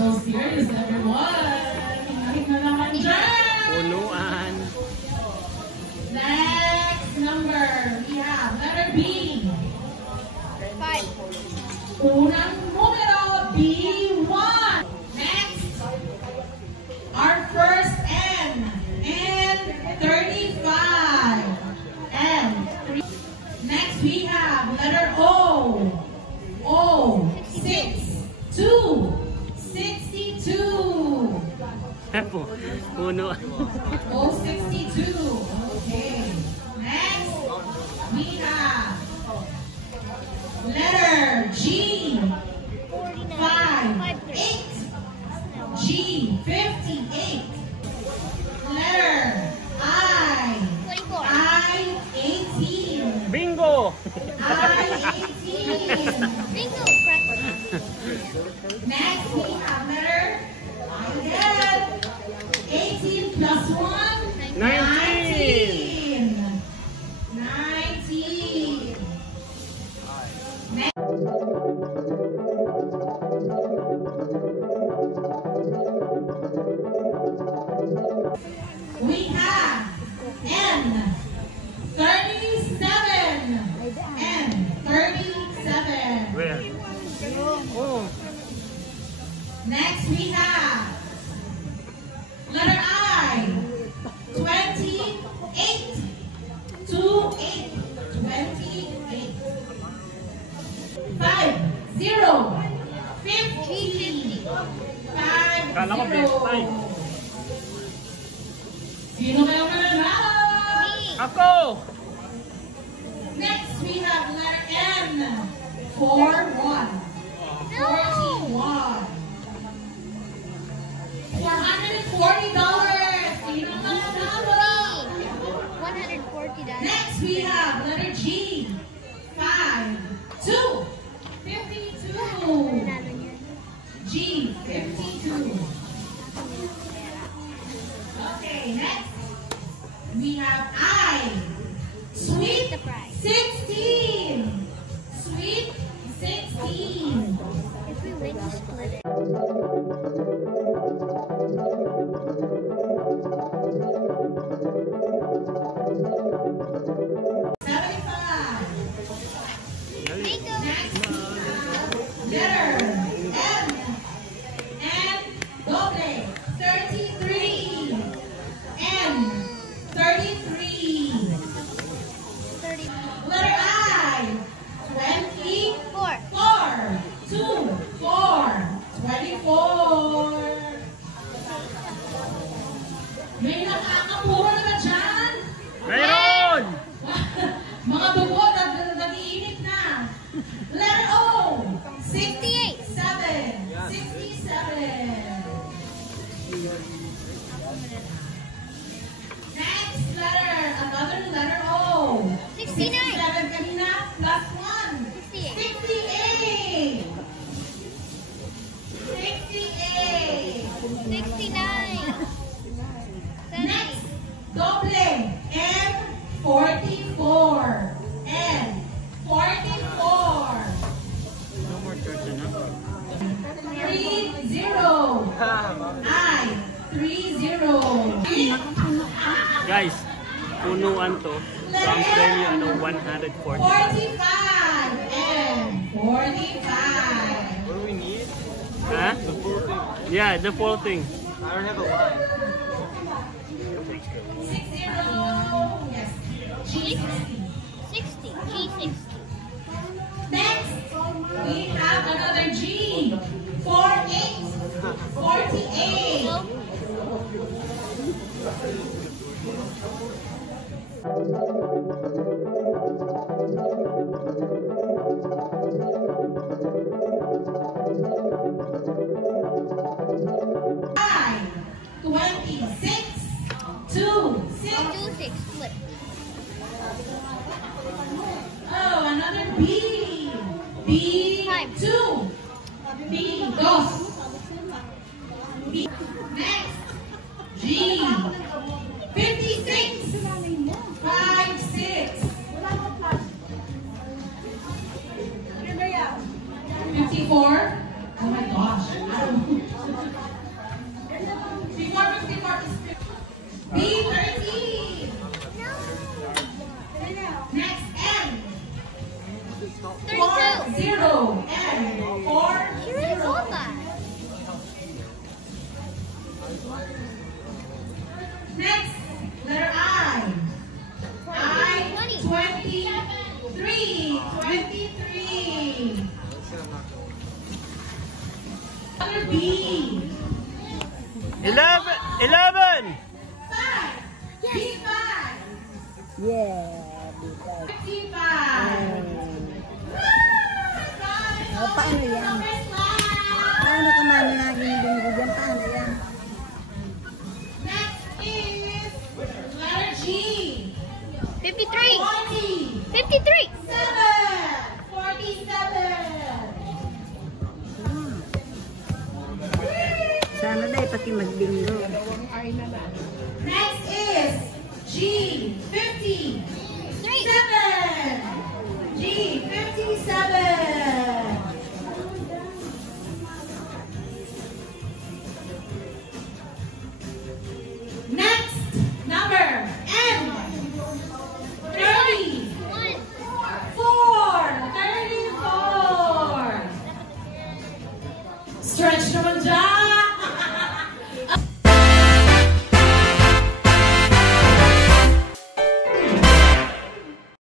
So serious, everyone. Hinahin na naman dyan. Punuan. Next number, we have letter B. 5. Unang numero, B1. Next, our first N. N35. N3. Next, we have letter O. O. 62. 62. Punuan. O 62. Okay. Next, we have letter G. 5. 8. G. 58. Letter I. 24. I. 18. Bingo! I. 18. Bingo. Next, we have letter I again. 18 plus 1. 19. 19. Next. We have N. 37. N. 37. Where? Oh. Next we have letter I. 28. 28. 28. 5. 0. 50. 5. Kala ko 55. Sino kayo mananalo? Ako! Next we have letter N. 41. 41. $440. Sino mananalo? $140. Next we have letter G. 5. 2. 52. G. 52. Okay, next we have I. Sweet 16. Sweet 16. If we win, we split it. Bingo. Next we have letter M. N. Double. 33. N. 33. 30. Letter I. 24. 4. 2. 4. 24. May nakakapuro na ba dyan? Mayroon! Mga dugo, nag-iinit na. Letter O. 68. 67. 67. Next letter, another letter O. 69. 67 kanina, plus 1. 68. 68. 69. Next, doble. M. 44. M. 44. No more church na. 30. I. 30. Guys, punuan to. From premyo, 140. 45. M. 45. What do we need? Huh? The full thing. Yeah, the full thing. I don't have a line. 60. Yes. G. 60. G60. Next, we have another G. 48. 48. I. 26. 2. 6. 26. Split. Oh, another B. B. Time. 2. Letter B. 11! 5. B5. Yeah, because. 55. Oh, paano yan? Paano ka mananaging linggo dyan? Paano yan? Next is letter G. 53. 40. 53. 47. Sana na pati magbingo. Next is G. 50. 7. G. 57. Next number N. 30. 34. Stretch naman dyan.